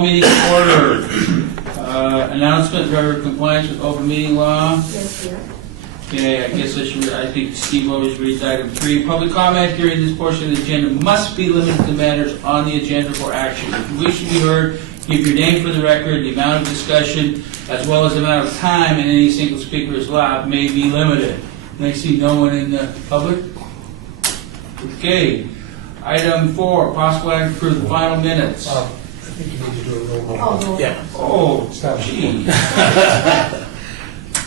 Meeting order. Announcement for compliance with open meeting law. Yes, dear. Okay, I think Steve always reads item 3. Public comment during this portion of the agenda must be limited to matters on the agenda for action. If you wish to be heard, give your name for the record. The amount of discussion, as well as the amount of time in any single speaker is allowed, may be limited. And I see no one in the public. Okay. Item 4, possible action to approve the final minutes. I think you need to do a roll call. Oh, Yeah. Oh, gee.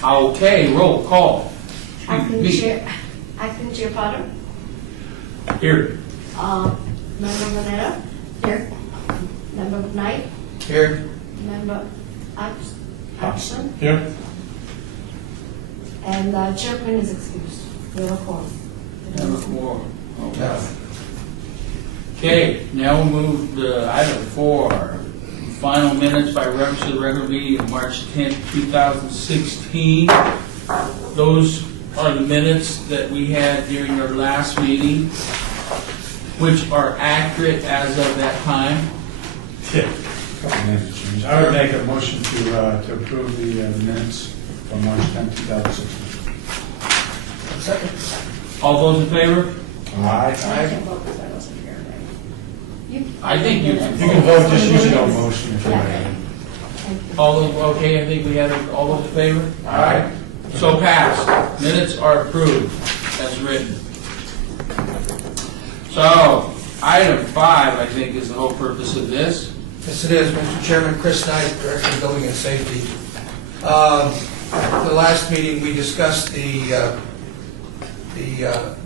Okay, roll call. Acting Me. Chair Potter. Here. Member Moneta. Here. Member Knight. Here. Member Axon. Here. And Chairman is excused. Roll call. Number 4. Okay. Okay, now we'll move to item 4. Final minutes by reference to the regular meeting of March 10th, 2016. Those are the minutes that we had during our last meeting, which are accurate as of that time. Yeah, couple minutes change. I would make a motion to approve the minutes from March 10th, 2016. Second. All those in favor? Aye. I can't vote because I wasn't here, right? I think you You can vote just using no motion if you're Yeah. ready. Thank you. All those, okay, I think we had it. All those in favor? Aye. So passed. Minutes are approved as written. So, item 5, I think, is the whole purpose of this. Yes, it is, Mr. Chairman. Chris Knight, Director of Building and Safety. The last meeting, we discussed the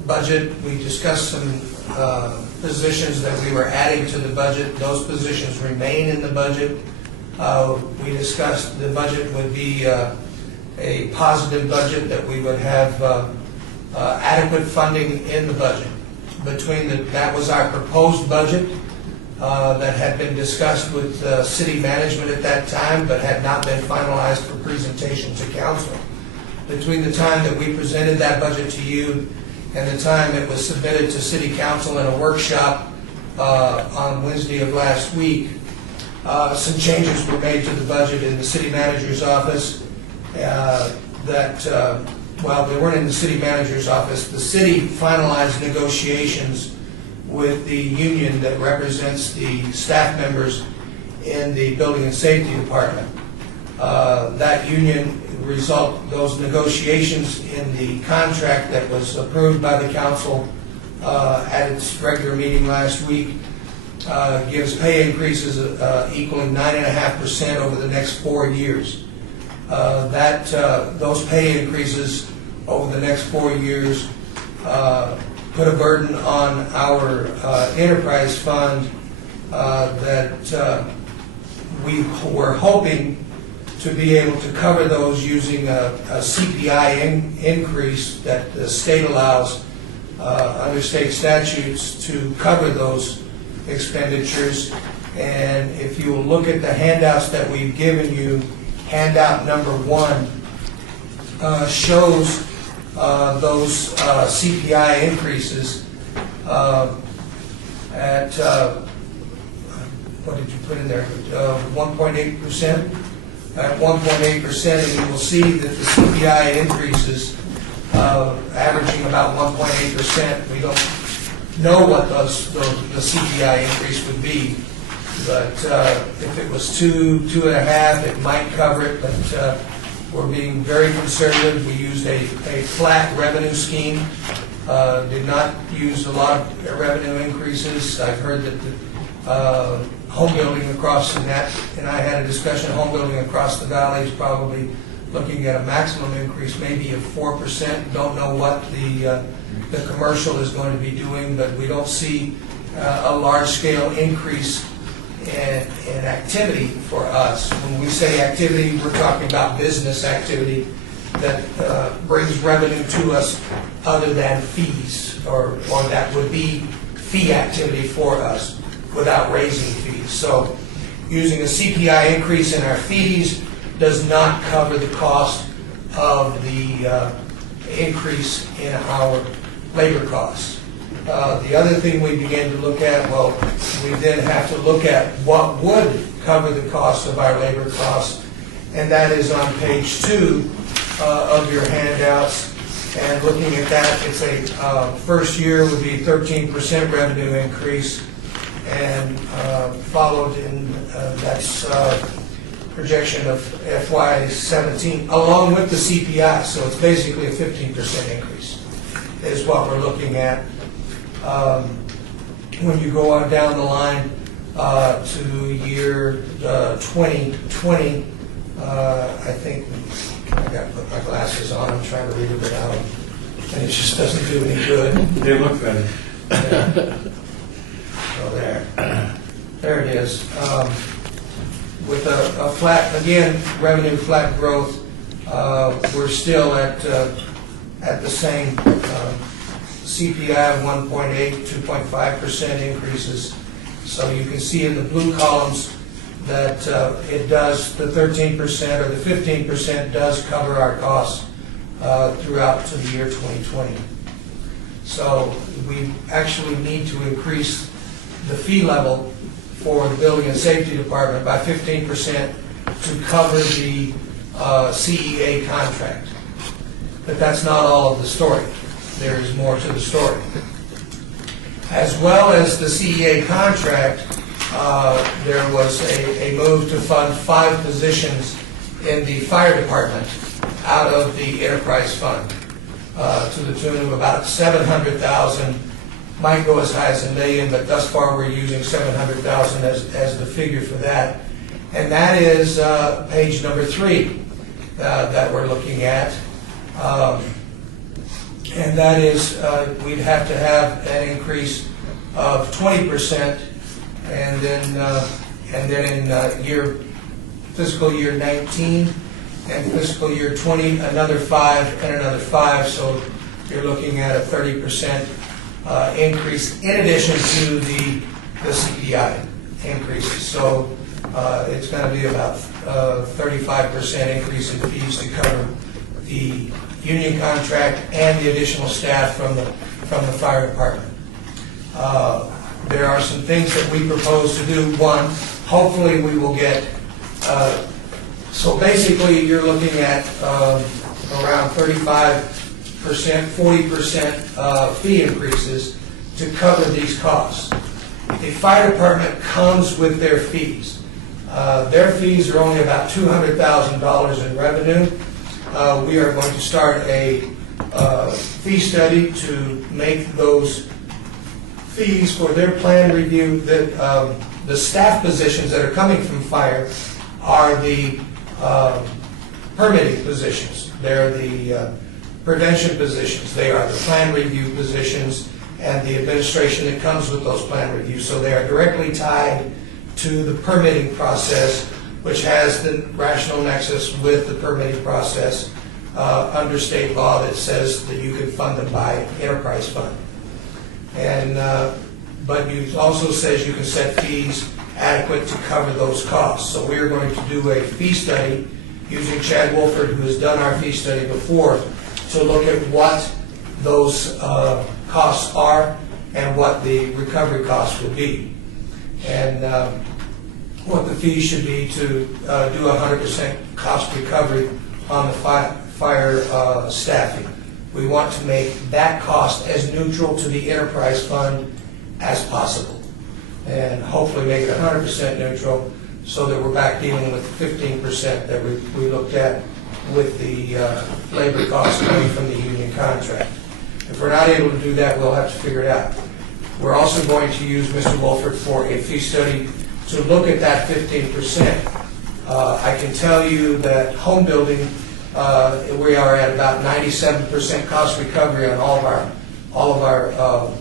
budget. We discussed some positions that we were adding to the budget. Those positions remain in the budget. We discussed the budget would be a positive budget, that we would have adequate funding in the budget. That was our proposed budget that had been discussed with city management at that time, but had not been finalized for presentation to council. Between the time that we presented that budget to you and the time it was submitted to city council in a workshop on Wednesday of last week, some changes were made to the budget in the city manager's office well, they weren't in the city manager's office. The city finalized negotiations with the union that represents the staff members in the building and safety department. That union those negotiations in the contract that was approved by the council at its regular meeting last week gives pay increases equaling 9.5% over the next 4 years. Those pay increases over the next 4 years put a burden on our enterprise fund that we were hoping to be able to cover those using a CPI increase that the state allows under state statutes to cover those expenditures. And if you will look at the handouts that we've given you, handout number 1 shows those CPI increases at, what did you put in there, 1.8%? At 1.8%, and you will see that the CPI increases averaging about 1.8%. We don't know what the CPI increase would be, but if it was 2.5, it might cover it, but we're being very conservative. We used a flat revenue scheme, did not use a lot of revenue increases. I've heard that the home building across and I had a discussion, home building across the valley is probably looking at a maximum increase maybe of 4%. Don't know what the commercial is going to be doing, but we don't see a large-scale increase in activity for us. When we say activity, we're talking about business activity that brings revenue to us other than fees, or that would be fee activity for us without raising fees. So using a CPI increase in our fees does not cover the cost of the increase in our labor costs. The other thing we began to look at, well, we then have to look at what would cover the cost of our labor costs, and that is on page 2 of your handouts. And looking at that, it's a first year would be 13% revenue increase, and followed in, that's projection of FY17, along with the CPI, so it's basically a 15% increase is what we're looking at. When you go on down the line to year 2020, I think I got to put my glasses on. I'm trying to read it without them, and it just doesn't do any good. They look better. So there it is. With a flat, again, revenue flat growth, we're still at the same CPI of 1.8, 2.5% increases. So you can see in the blue columns that it does, the 13% or the 15% does cover our costs throughout to the year 2020. So we actually need to increase the fee level for the Building and Safety Department by 15% to cover the CEA contract. But that's not all of the story. There is more to the story. As well as the CEA contract, there was a move to fund 5 positions in the fire department out of the enterprise fund to the tune of about $700,000. Might go as high as $1 million, but thus far we're using $700,000 as the figure for that. And that is page number 3 that we're looking at. And that is we'd have to have an increase of 20%, and then in fiscal year 19 and fiscal year 20, another 5 and another 5. So you're looking at a 30% increase in addition to the CPI increases. So it's going to be about 35% increase in fees to cover the union contract and the additional staff from the fire department. There are some things that we propose to do. One, hopefully we will get, so basically you're looking at around 35%, 40% fee increases to cover these costs. The fire department comes with their fees. Their fees are only about $200,000 in revenue. We are going to start a fee study to make those fees for their plan review. The staff positions that are coming from fire are the permitting positions. They're the prevention positions. They are the plan review positions and the administration that comes with those plan reviews. So they are directly tied to the permitting process, which has the rational nexus with the permitting process under state law that says that you can fund them by enterprise fund. And but it also says you can set fees adequate to cover those costs. So we are going to do a fee study using Chad Wolford, who has done our fee study before, to look at what those costs are and what the recovery costs would be. And what the fees should be to do 100% cost recovery on the fire staffing. We want to make that cost as neutral to the enterprise fund as possible, and hopefully make it 100% neutral, so that we're back dealing with 15% that we looked at with the labor costs coming from the union contract. If we're not able to do that, we'll have to figure it out. We're also going to use Mr. Wolford for a fee study to look at that 15%. I can tell you that home building, we are at about 97% cost recovery on all of our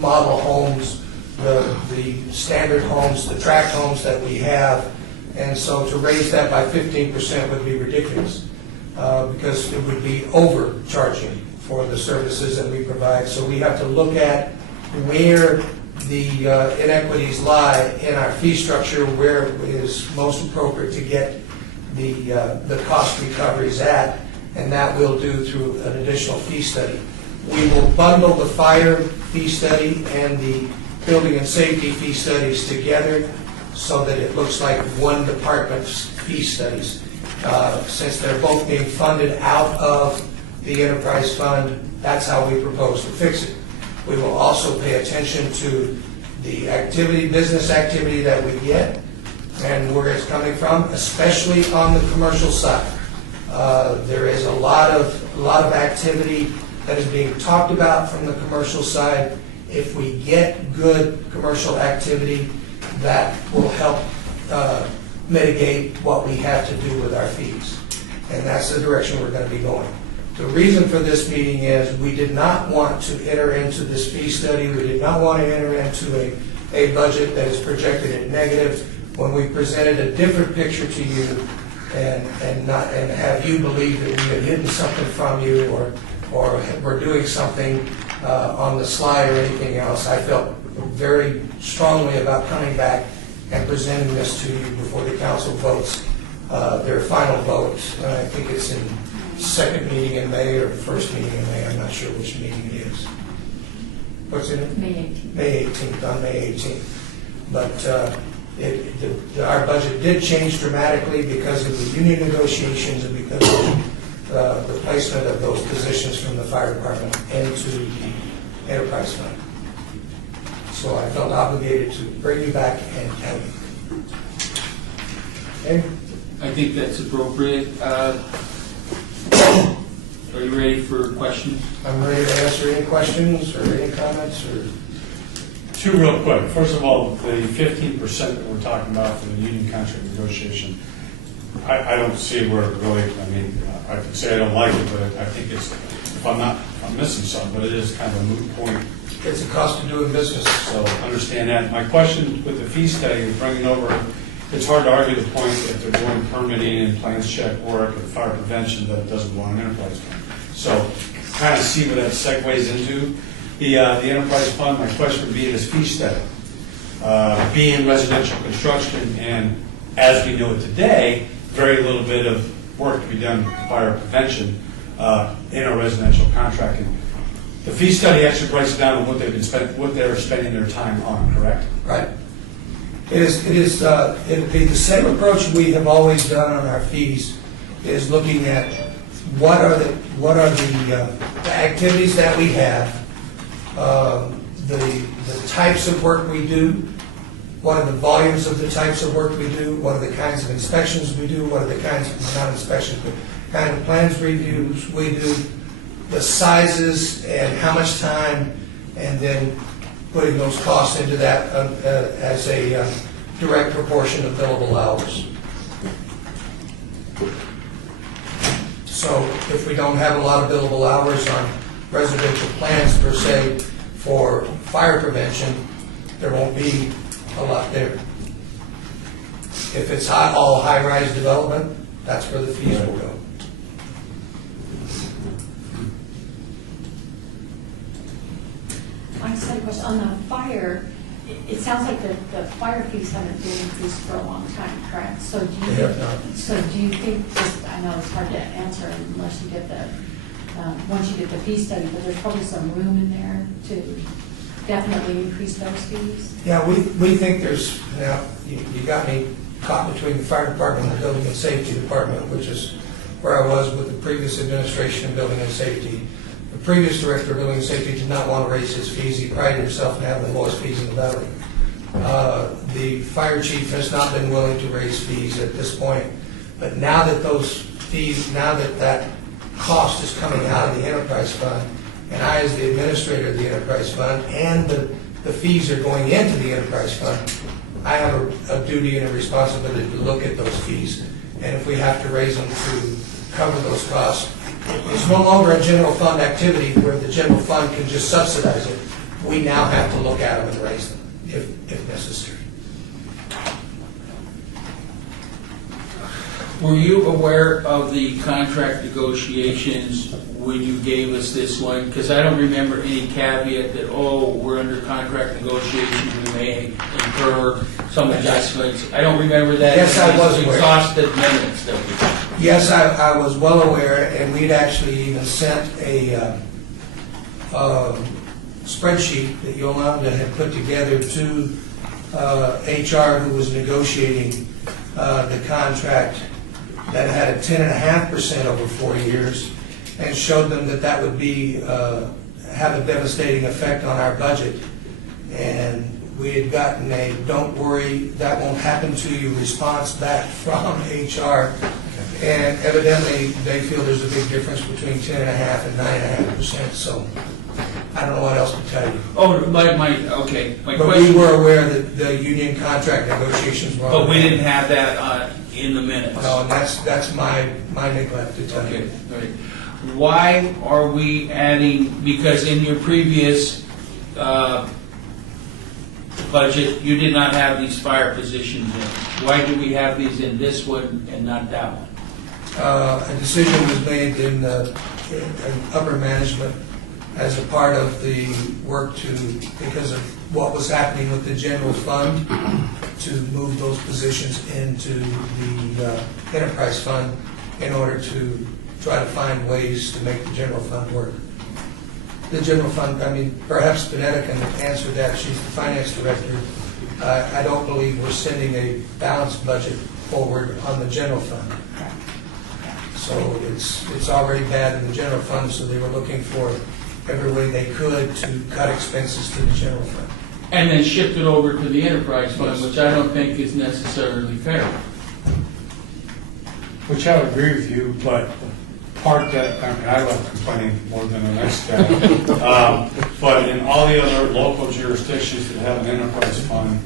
model homes, the standard homes, the tract homes that we have. And so to raise that by 15% would be ridiculous because it would be overcharging for the services that we provide. So we have to look at where the inequities lie in our fee structure, where it is most appropriate to get the cost recoveries at, and that we'll do through an additional fee study. We will bundle the fire fee study and the building and safety fee studies together so that it looks like one department's fee studies. Since they're both being funded out of the enterprise fund, that's how we propose to fix it. We will also pay attention to the activity, business activity that we get and where it's coming from, especially on the commercial side. There is a lot of activity that is being talked about from the commercial side. If we get good commercial activity, that will help mitigate what we have to do with our fees. And that's the direction we're going to be going. The reason for this meeting is we did not want to enter into this fee study. We did not want to enter into a budget that is projected at negative when we presented a different picture to you and have you believe that we had hidden something from you or we're doing something on the slide or anything else. I felt very strongly about coming back and presenting this to you before the council votes their final vote. I think it's in second meeting in May or first meeting in May. I'm not sure which meeting it is. What's in it? May 18th. May 18th, on May 18th. But our budget did change dramatically because of the union negotiations and because of the placement of those positions from the fire department into the enterprise fund. So I felt obligated to bring you back and tell you. Okay? I think that's appropriate. Are you ready for questions? I'm ready to answer any questions or any comments or. Two real quick. First of all, the 15% that we're talking about for the union contract negotiation, I don't see where it really, I mean, I could say I don't like it, but I think it's, if I'm missing something, but it is kind of a moot point. It's a cost of doing business. So understand that. My question with the fee study is bringing over, it's hard to argue the point if they're doing permitting and plans check work and fire prevention that it doesn't belong in enterprise fund. So kind of see where that segues into. The enterprise fund, my question would be this fee study. Being residential construction, and as we know it today, very little bit of work to be done with fire prevention in a residential contracting. The fee study actually breaks it down on what they're spending their time on, correct? Right. It'd be the same approach we have always done on our fees, is looking at what are the activities that we have, the types of work we do, what are the volumes of the types of work we do, what are the kinds of inspections we do, what are the kinds of, not inspections, but kind of plans reviews we do, the sizes and how much time, and then putting those costs into that as a direct proportion of billable hours. So if we don't have a lot of billable hours on residential plans per se for fire prevention, there won't be a lot there. If it's all high-rise development, that's where the fees will go. I just had a question on the fire. It sounds like the fire fees haven't been increased for a long time, correct? So do you They have not. think, just, I know it's hard to answer unless you get the, once you get the fee study, but there's probably some room in there to definitely increase those fees? Yeah, we think there's, now, you got me caught between the fire department and the building and safety department, which is where I was with the previous administration of building and safety. The previous director of building and safety did not want to raise his fees. He prided himself in having the lowest fees in the valley. The fire chief has not been willing to raise fees at this point. But now that those fees, now that that cost is coming out of the enterprise fund, and I, as the administrator of the enterprise fund, and the fees are going into the enterprise fund, I have a duty and a responsibility to look at those fees. And if we have to raise them to cover those costs, it's no longer a general fund activity where the general fund can just subsidize it. We now have to look at them and raise them if necessary. Were you aware of the contract negotiations when you gave us this one? Because I don't remember any caveat that, oh, we're under contract negotiations, we may incur some adjustments. I don't remember that. Yes, I was aware. Exhaustive minutes that we got. Yes, I was well aware, and we'd actually even sent spreadsheet that Yolanda had put together to HR, who was negotiating the contract, that had a 10.5% over 4 years, and showed them that that would be have a devastating effect on our budget. And we had gotten a "don't worry, that won't happen to you" response back from HR. And evidently, they feel there's a big difference between 10.5% and 9.5%. So I don't know what else to tell you. Oh, my But question. we were aware that the union contract negotiations were on. But we didn't have that in the minutes. No, and that's my neglect to tell Okay, you. all right. Why are we adding, because in your previous budget, you did not have these fire positions in. Why do we have these in this one and not that one? A decision was made in upper management as a part of the work because of what was happening with the general fund, to move those positions into the enterprise fund in order to try to find ways to make the general fund work. The general fund, I mean, perhaps Benetta can answer that. She's the finance director. I don't believe we're sending a balanced budget forward on the general fund. So it's already bad in the general fund, so they were looking for every way they could to cut expenses to the general fund. And then shift it over to the enterprise fund, which I don't think is necessarily fair. Which I would agree with you, but part that, I mean, I love complaining more than the next guy. But in all the other local jurisdictions that have an enterprise fund,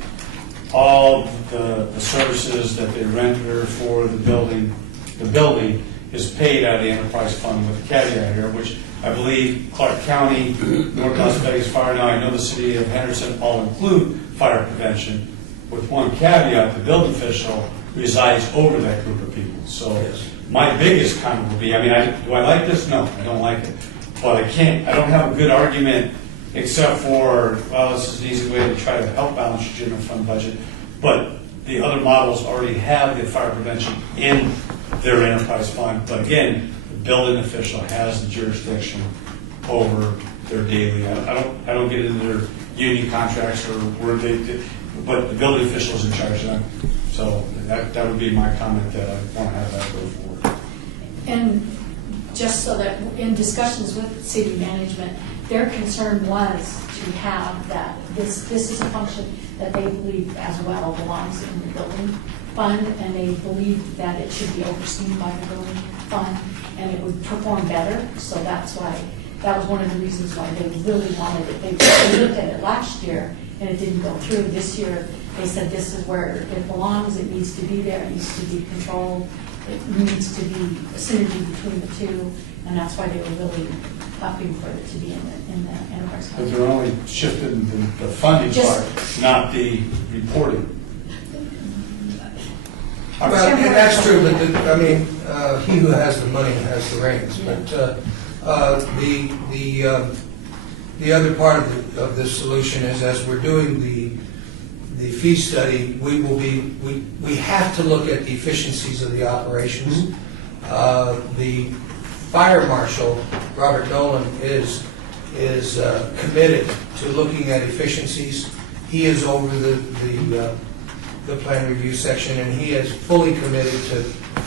all the services that they render for the building is paid out of the enterprise fund, with a caveat here, which I believe Clark County, North Las Vegas Fire, now I know the city of Henderson all include fire prevention, with one caveat: the building official resides over that group of people. So Yes. my biggest comment would be, I mean, do I like this? No, I don't like it. But I don't have a good argument except for, well, this is an easy way to try to help balance your general fund budget. But the other models already have the fire prevention in their enterprise fund. But again, the building official has the jurisdiction over their daily. I don't get into their union contracts or where but the building official is in charge of them. So that would be my comment, that I want to have that go forward. And just so that in discussions with city management, their concern was to have that, this is a function that they believe as well belongs in the building fund, and they believe that it should be overseen by the building fund, and it would perform better. So that's why, that was one of the reasons why they really wanted it. They looked at it last year, and it didn't go through. This year, they said this is where it belongs, it needs to be there, it needs to be controlled, it needs to be a synergy between the two, and that's why they were really upping for it to be in the enterprise But fund. they're only shifting the funding Just- part, not the reporting. Well, and that's true, but he who has the money has the reins. But the other part of this solution is, as we're doing the fee study, we have to look at the efficiencies of the operations. The fire marshal, Robert Nolan, is committed to looking at efficiencies. He is over the plan review section, and he is fully committed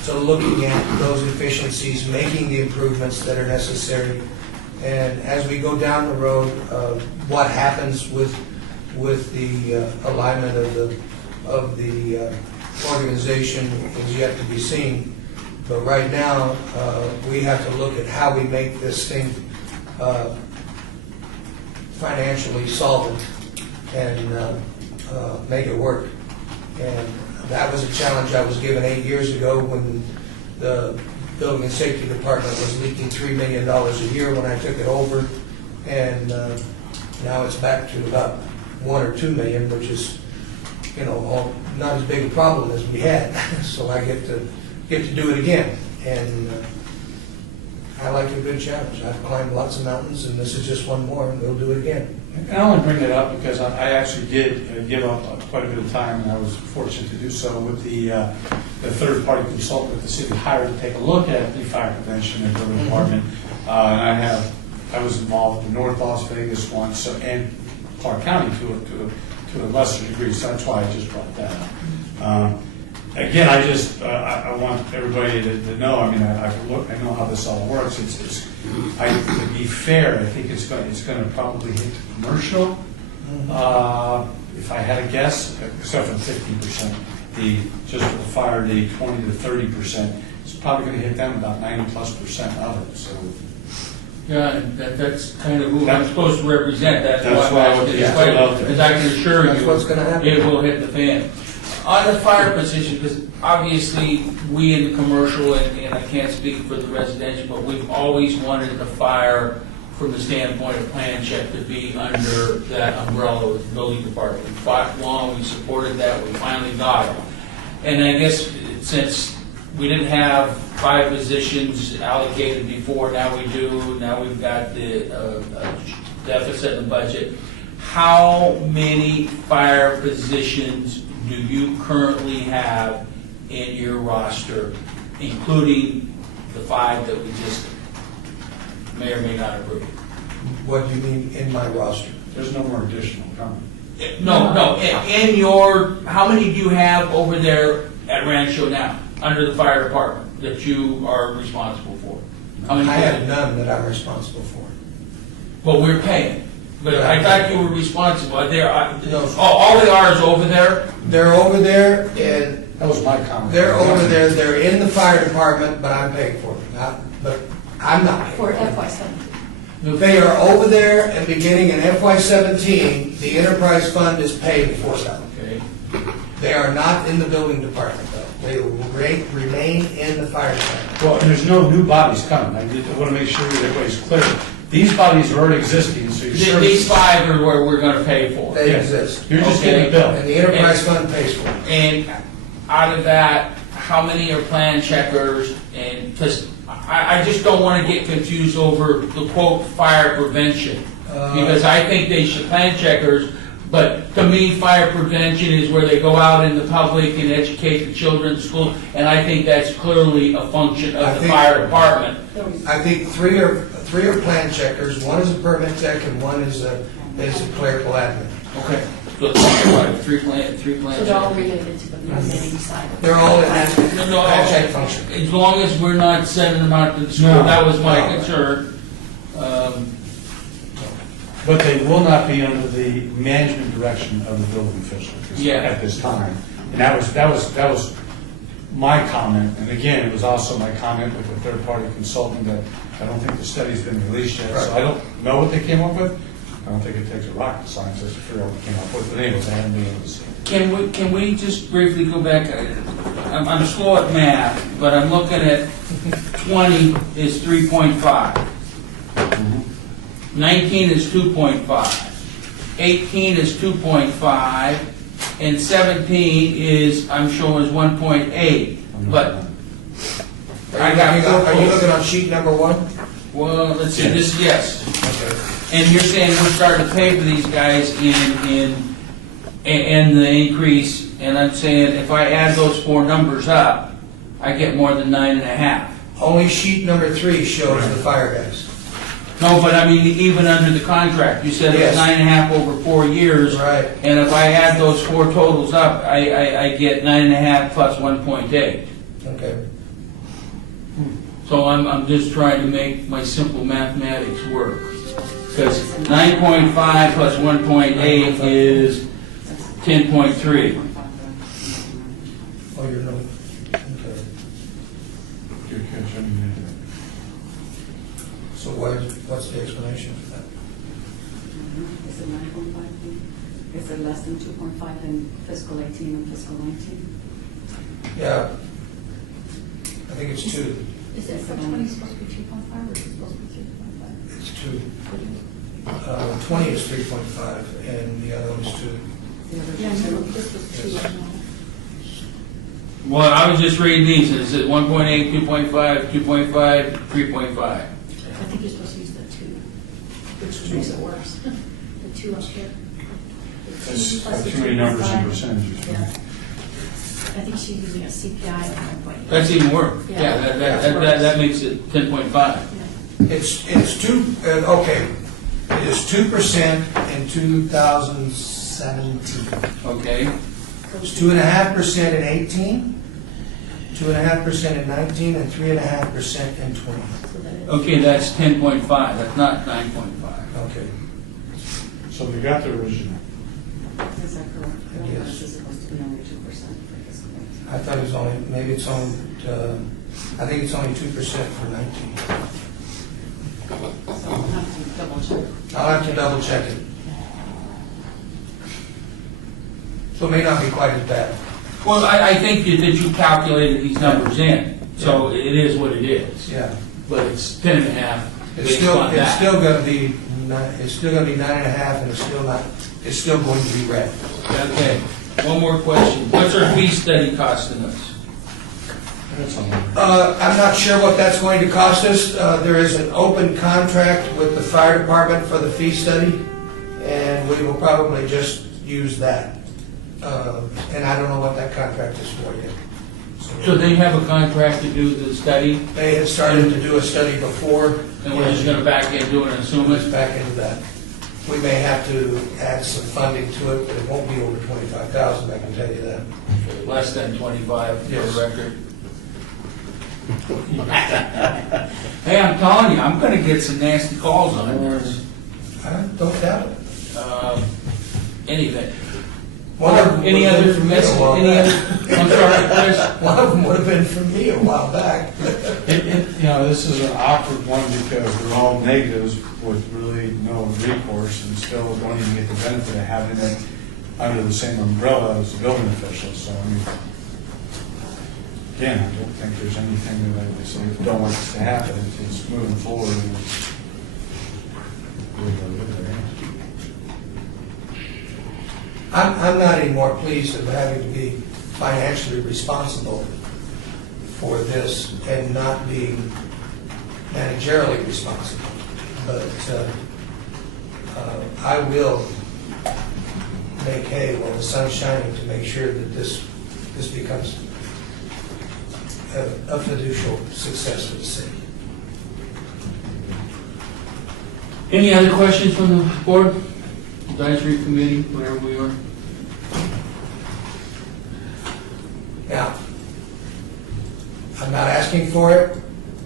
to looking at those efficiencies, making the improvements that are necessary. And as we go down the road, what happens with the alignment of the organization is yet to be seen. But right now, we have to look at how we make this thing financially solvent and make it work. And that was a challenge I was given 8 years ago when the Building and Safety Department was leaking $3 million a year when I took it over. And now it's back to about 1 or 2 million, which is, not as big a problem as we had. So I get to do it again. And I like a good challenge. I've climbed lots of mountains, and this is just one more, and we'll do it again. And I only bring that up because I actually did give up quite a bit of time, and I was fortunate to do so with the third-party consultant that the city hired to take a look at the fire prevention and building department. And I have I was involved in North Las Vegas once, so, and Clark County to a lesser degree, so that's why I just brought that up. Again, I want everybody to know, I mean, I know how this all works. To be fair, I think it's going to probably hit the commercial, if I had a guess, except for 50%. Just for the fire, the 20 to 30%, it's probably going to hit them about 90+% of it, so. Yeah, and that's kind of who I'm supposed to represent, that's That's why why I I'm would- asking yeah, this question, I'd love to. because I can assure you. That's what's gonna happen. It will hit the fan. On the fire position, because obviously, we in the commercial, and I can't speak for the residential, but we've always wanted the fire, from the standpoint of plan check, to be under that umbrella with the building department. We fought long, we supported that, we finally got it. And I guess since we didn't have 5 positions allocated before, now we do, now we've got the deficit in the budget. How many fire positions do you currently have in your roster, including the 5 that we just may or may not approve? What do you mean in my roster? There's no more additional coming. No, in your, how many do you have over there at Rancho now, under the fire department, that you are responsible for? How many? I have none that I'm responsible for. Well, we're paying, but I thought you were responsible. No. All the R's over there? They're over there, and That was my comment. they're over there, they're in the fire department, but I'm paying for them. But I'm not paying For for them. FY17. They are over there, and beginning in FY17, the enterprise fund is paying for them. Okay. They are not in the building department, though. They will remain in the fire department. Well, and there's no new bodies coming. I want to make sure that everybody's clear. These bodies are already existing, so your service. These 5 are where we're gonna pay for. They Yes. exist. You're just Okay. getting a bill. And the enterprise fund pays for them. And out of that, how many are plan checkers? And, because I just don't want to get confused over the quote, fire prevention. Because I think they should plan checkers, but to me, fire prevention is where they go out in the public and educate the children in school. And I think that's clearly a function I of the think- fire department. I think three are plan checkers, one is a permit tech, and one is a clerical admin. Okay. So it's 3 plan So they're all checkers. related to the permitting side. They're all in that No, plan okay. check function. As long as we're not sending them out to the school, No. that was my No. concern. But they will not be under the management direction of the building official Yeah. at this time. And that was my comment. And again, it was also my comment with the third-party consultant that I don't think the study's been released yet. So I don't know what they came up with. I don't think it takes a rocket scientist to figure out what they came up with. But anyways, I haven't been able to see it. Can we just briefly go back? I'm slow at math, but I'm looking at 20 is 3.5. 19 is 2.5. 18 is 2.5. And 17 is, I'm showing as 1.8. But I got Are you looking on sheet number 1? well, let's see, this, yes. Okay. And you're saying we're starting to pay for these guys and the increase, and I'm saying if I add those 4 numbers up, I get more than 9.5. Only sheet number 3 shows the fire guys. No, but I mean, even under the contract, you said it was Yes. 9.5 over 4 years. Right. And if I add those 4 totals up, I get 9.5 plus 1.8. Okay. So I'm just trying to make my simple mathematics work. Because 9.5 plus 1.8 is 10.3. Oh, you're no. Okay. Good catch. I mean, So what's the explanation for that? Is it 9.5? Is it less than 2.5 in fiscal 18 and fiscal 19? Yeah. I think it's 2. Is it for 20 supposed to be 2.5 or is it supposed to be 3.5? It's 2. 20 is 3.5, and the other one is 2. The other Yeah, two? no, this was 2. I know. Well, I was just reading these, and it said 1.8, 2.5, 2.5, 3.5. I think you're supposed to use the 2, which makes it worse. The 2 up here. The 2 There's plus the too many numbers and 2.5. percentages. Yeah. I think she's using a CPI at 1.8. That's even worse. Yeah. Yeah, that makes it 10.5. Yeah. It's two, okay, it is 2% in 2017. Okay, It's 2.5% in 18, 2.5% in 19, and 3.5% in 20. okay, that's 10.5, that's not 9.5. Okay. So they got the original. Is that correct? Yes. This is supposed to be only 2% for fiscal 18. I thought it was only, maybe it's only, I think it's only 2% for 19. So we'll have to double check. I'll have to double check it. So it may not be quite as bad. Well, I think that you calculated these numbers in, so it is what it is. Yeah. But it's 10.5 It's based still, on it's that. still gonna be, it's still gonna be 9.5, and it's still not, it's still going to be red. Okay, one more question. What's our fee study costing us? That's all. I'm not sure what that's going to cost us. There is an open contract with the fire department for the fee study, and we will probably just use that. And I don't know what that contract is for yet. So they have a contract to do the study, They had started to do a study before. and we're just gonna back in, do it and assume Let's it? back into that. We may have to add some funding to it, but it won't be over 25,000, I can tell you that. Less than 25 for Yes. the record. Hey, I'm telling you, I'm gonna get some nasty calls on this. I don't doubt it. Anything. One of them Any would've other, been from me a while any back. other, I'm sorry, Chris? One of them would have been from me a while back. You know, this is an awkward one because they're all negatives with really no recourse and still don't even get the benefit of having it under the same umbrella as the building official. So, I mean, again, I don't think there's anything that I would say don't want this to happen. It's moving forward. And it's really good there. I'm not any more pleased of having to be financially responsible for this and not being managerially responsible. But I will make hay while the sun's shining to make sure that this becomes a fiducial success for the city. Any other questions from the board? Advisory committee, whatever we are? Now, I'm not asking for it,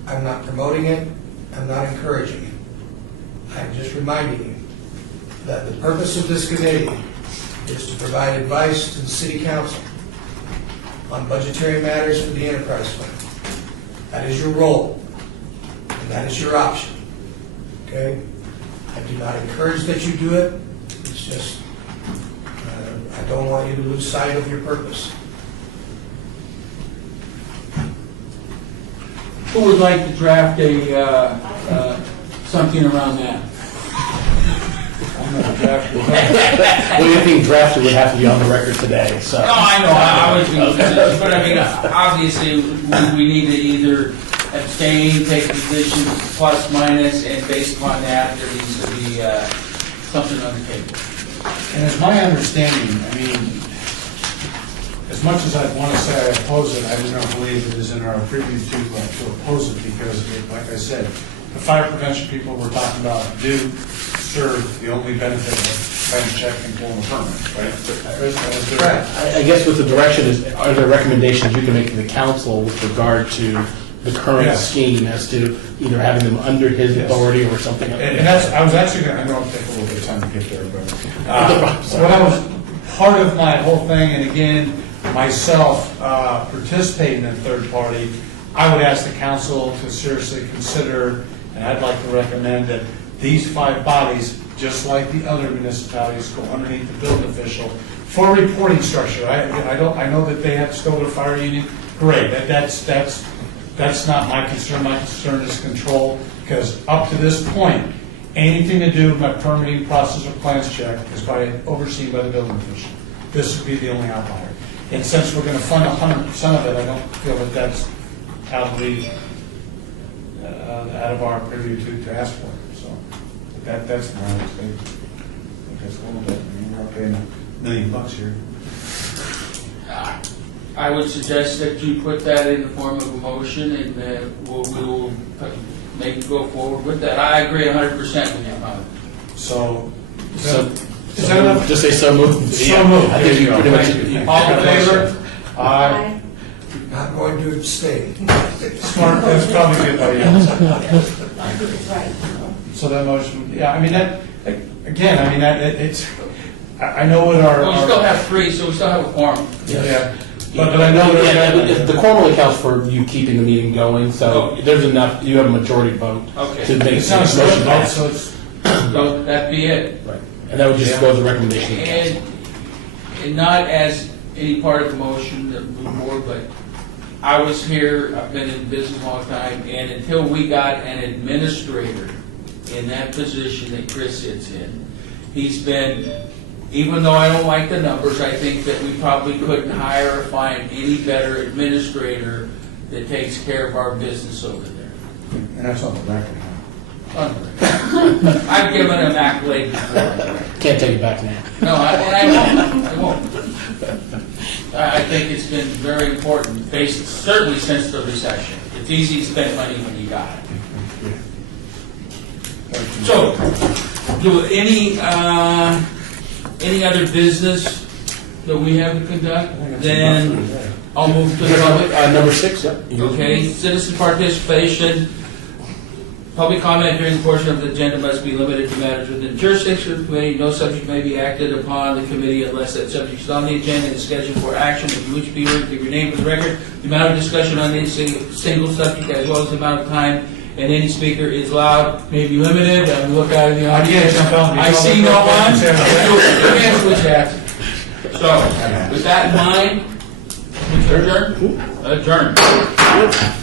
I'm not promoting it, I'm not encouraging it. I'm just reminding you that the purpose of this committee is to provide advice to the city council on budgetary matters for the enterprise fund. That is your role, and that is your option, okay? I do not encourage that you do it, it's just, I don't want you to lose sight of your purpose. Who would like to draft something around that? I'm going to draft it. Well, anything drafted would have to be on the record today, so. No, I know, I was, but I mean, obviously, we need to either abstain, take position, plus, minus, and based upon that, there needs to be something on the table. And it's my understanding, I mean, as much as I'd want to say I oppose it, I do not believe it is in our preview to oppose it because, like I said, the fire prevention people we're talking about do serve the only benefit of plan check and pulling a permit, right? Correct. I guess what the direction is, are there recommendations you can make to the council with regard to the current Yes. scheme as to either having them under his Yes. authority or something? And that's, I was actually going to, I know it'll take a little bit of time to get there, but Sorry. what I was, part of my whole thing, and again, myself participating in third party, I would ask the council to seriously consider, and I'd like to recommend that these 5 bodies, just like the other municipalities, go underneath the building official for a reporting structure. I know that they have to go to the fire union. Great, that's not my concern. My concern is control, because up to this point, anything to do with my permitting process or plans check is overseen by the building official. This would be the only outlier. And since we're going to fund 100% of it, I don't feel that that's out of our purview to ask for. So that's my understanding. I think that's a little bit. I mean, we're not paying $1 million here. I would suggest that you put that in the form of a motion, and we'll make it go forward with that. I agree 100% with you, Bob. So, So, is that enough? just say so moved. So moved. I think you There you pretty go. much. All in favor? Aye. Not going to abstain. Smart, that's probably good by you. I think it's right. So that motion, yeah, I mean, that, again, I mean, it's, I know what our. Well, we still have three, so we still have a quorum. Yeah, but I know Yeah, that. the quorum only counts for you keeping the meeting going, so Oh. there's enough, you have a majority vote Okay. to make It the sounds motion good, pass. so it's, So that'd be it. Right. And that would just go as a recommendation to the council. And not as any part of the motion that moved forward, but I was here, I've been in business a long time, and until we got an administrator in that position that Chris sits in, he's been, even though I don't like the numbers, I think that we probably couldn't hire or find any better administrator that takes care of our business over there. and that's on the record. Unreal. I've given him accolades before. Can't take it back now. No, I won't. I think it's been very important, certainly since the recession. It's easy to spend money when you got it. So, do any other business that we have to conduct? Then I'll move to the public. Number 6, yep. Okay, citizen participation. Public comment during the portion of the agenda must be limited to matters within jurisdiction of the committee. No subject may be acted upon the committee unless that subject is on the agenda and scheduled for action. If you wish to be heard, give your name for the record. The amount of discussion on any single subject, as well as the amount of time and any speaker is allowed, may be limited. Look out in the audience. I see no one. Here's what you have. So, with that in mind, we adjourn. Adjourn.